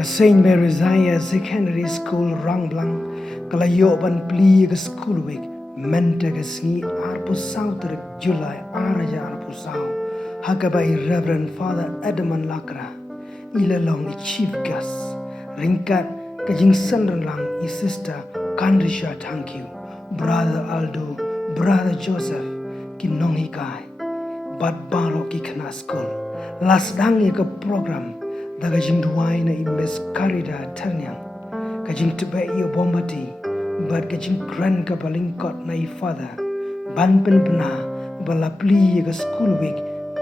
St. Mary's Higher Secondary School Rangblang Kalayoban Pli School Week Mentagasni Arpu South July Araja Arpu South Hakabai Reverend Father Edmund Lakra Ilalong Chief Guest Ringkat Jingsdang Lang Sister Kandrisha thank you Brother Aldo Brother Joseph Kinong Hikai Bad Baro Kikana School Last Dang program Daga jingduai na imes karida ternyang kajing tebe iyo bombati but kajing grand ka balingkot na father banpen bna balapli ga school week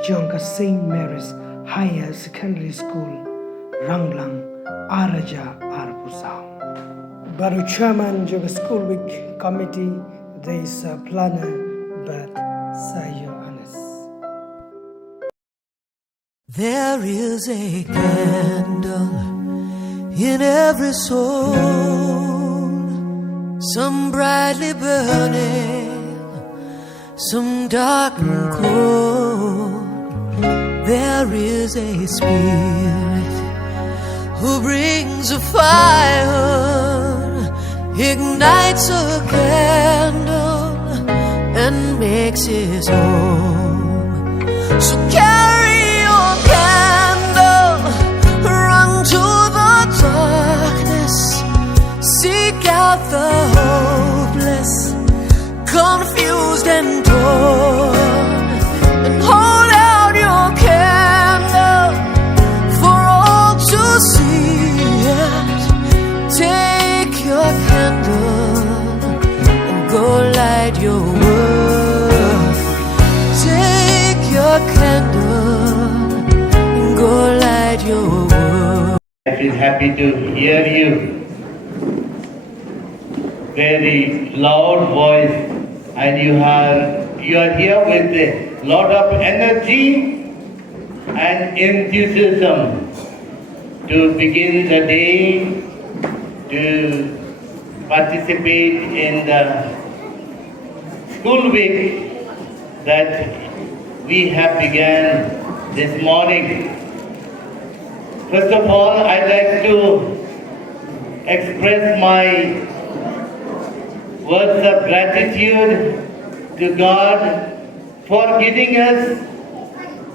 jong ka St. Mary's Higher Secondary School Rangblang Araja Arpusao baru chairman jong school week committee there is a planner but sayo There is a candle in every soul, some brightly burning, some dark and cold. There is a spirit who brings a fire, ignites a candle, and makes his home. So carry to the darkness, seek out the hopeless, confused and torn, and hold out your candle for all to see it. Take your candle and go light your world. Take your candle and go light your world. I feel happy to hear you. Very loud voice, and you are here with a lot of energy and enthusiasm to begin the day, to participate in the school week that we have begun this morning. First of all, I'd like to express my words of gratitude to God for giving us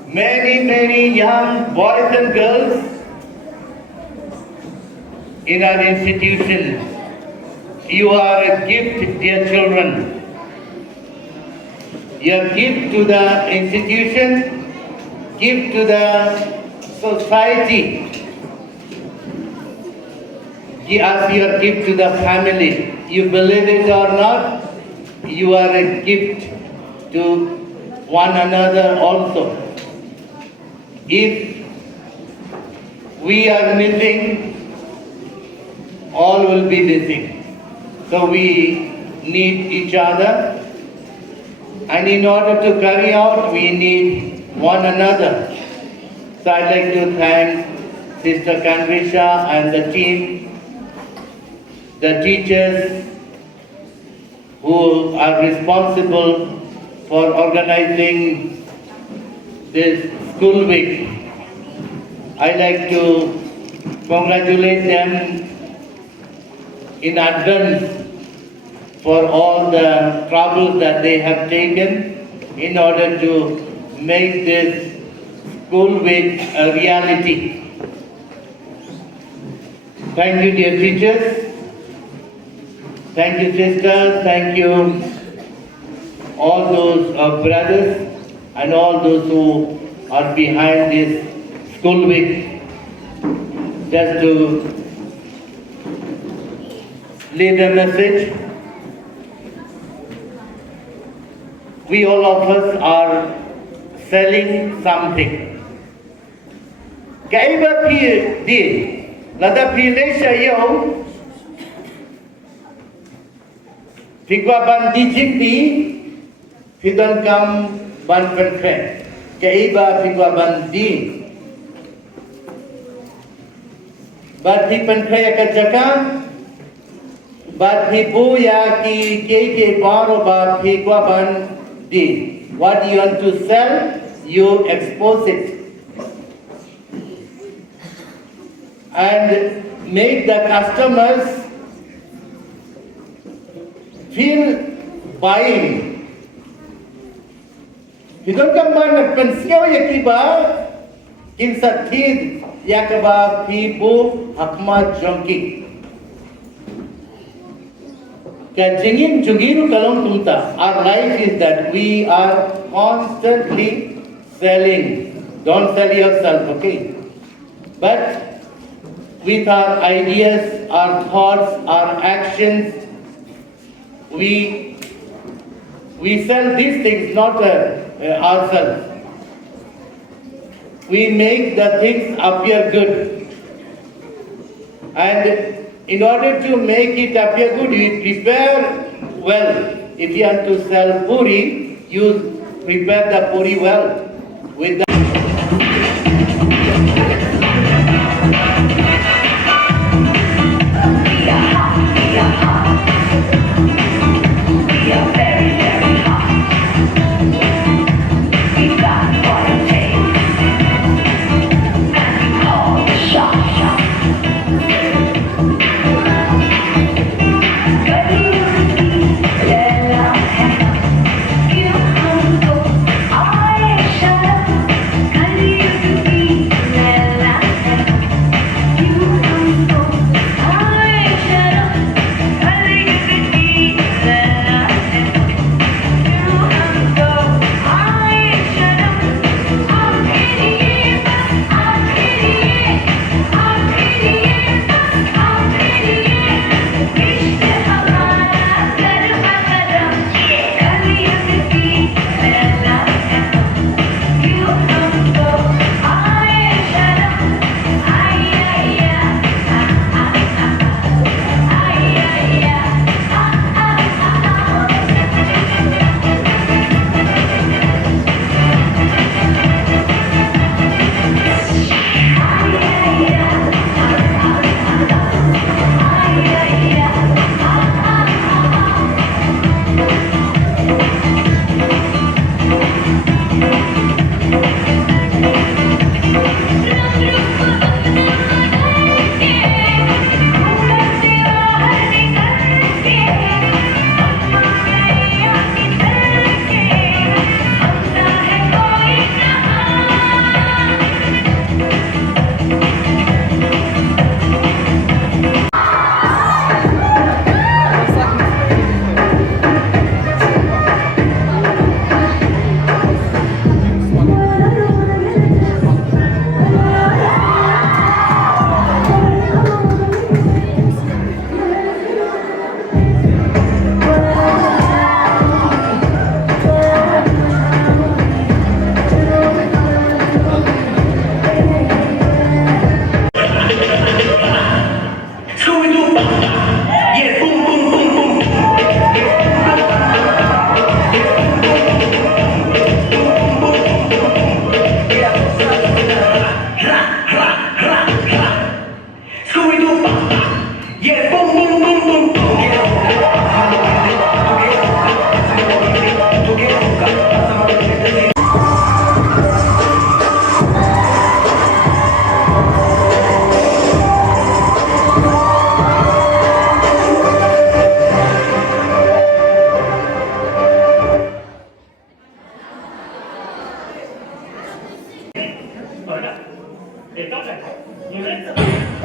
many young boys and girls in our institution. You are a gift, dear children. Your gift to the institution, gift to the society, as your gift to the family. You believe it or not, you are a gift to one another also. If we are missing, all will be missing. So we need each other, and in order to carry out, we need one another. So I'd like to thank Sister Kandrisha and the team, the teachers who are responsible for organizing this school week. I'd like to congratulate them in advance for all the troubles that they have taken in order to make this school week a reality. Thank you, dear teachers. Thank you, sisters. Thank you, all those brothers and all those who are behind this school week. Just to leave a message. We all of us are selling something. Kaiba pi di lada pi lesha yo Figwa ban di jikti Fidon kam ban penkren Kaiba figwa ban di Bat hi penkren kajaka Bat hi buya ki keke baro bat figwa ban di. What you want to sell, you expose it. and make the customers feel buying. Hidung kaman pensiau yakiba kinsa tid yakaba pibu hakmat jongki. Jingin jugiru kalong tumta. Our life is that we are constantly selling. Don't sell yourself, okay? But with our ideas, our thoughts, our actions, we sell these things, not ourselves. We make the things appear good. And in order to make it appear good, we prepare well. If you have to sell puri, you prepare the puri well. With the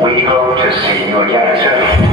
We hope to see you again soon.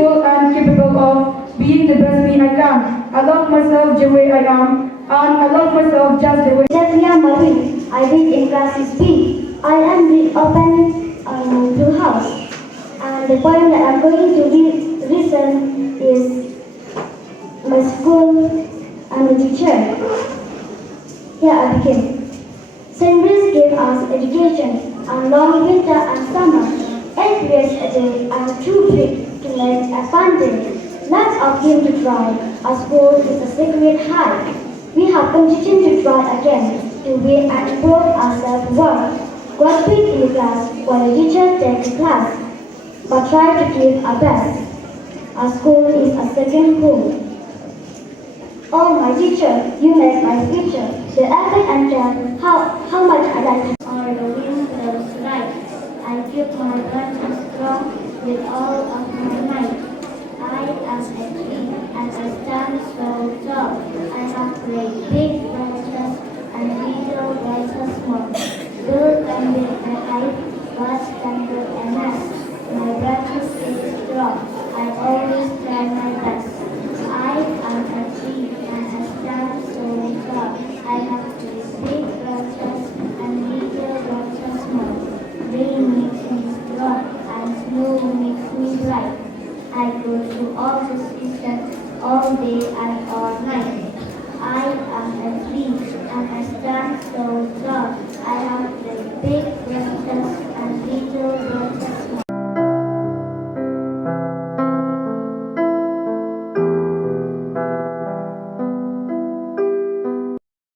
beautiful and capable of being the best me I can. I love myself the way I am, and I love myself just the way. Marie. I read in class B. I am the open to house. And the poem that I'm going to listen is my school and the teacher. Here I begin. St. Louis gave us education on long winter and summer. 8 periods a day and too big to let a fun day. Lots of game to try. Our school is a sacred high. We have competition to try again to win and improve our self-worth. Go quick in the class while the teacher takes the class, but try to give our best. Our school is a second home. Oh, my teacher, you make my future. The effort and care, how much I like to. Or the wind blows right. I keep my branches strong with all of my might. I am a tree and I stand so tall. I have great big branches and little branches small. Build and build a height, but can build a nest. My branches is strong. I always try my best. I am a tree and I stand so tall. I have great big branches and little branches small. Rain makes me strong and snow makes me bright. I go through all the seasons all day and all night. I am a tree and I stand so tall. I have great big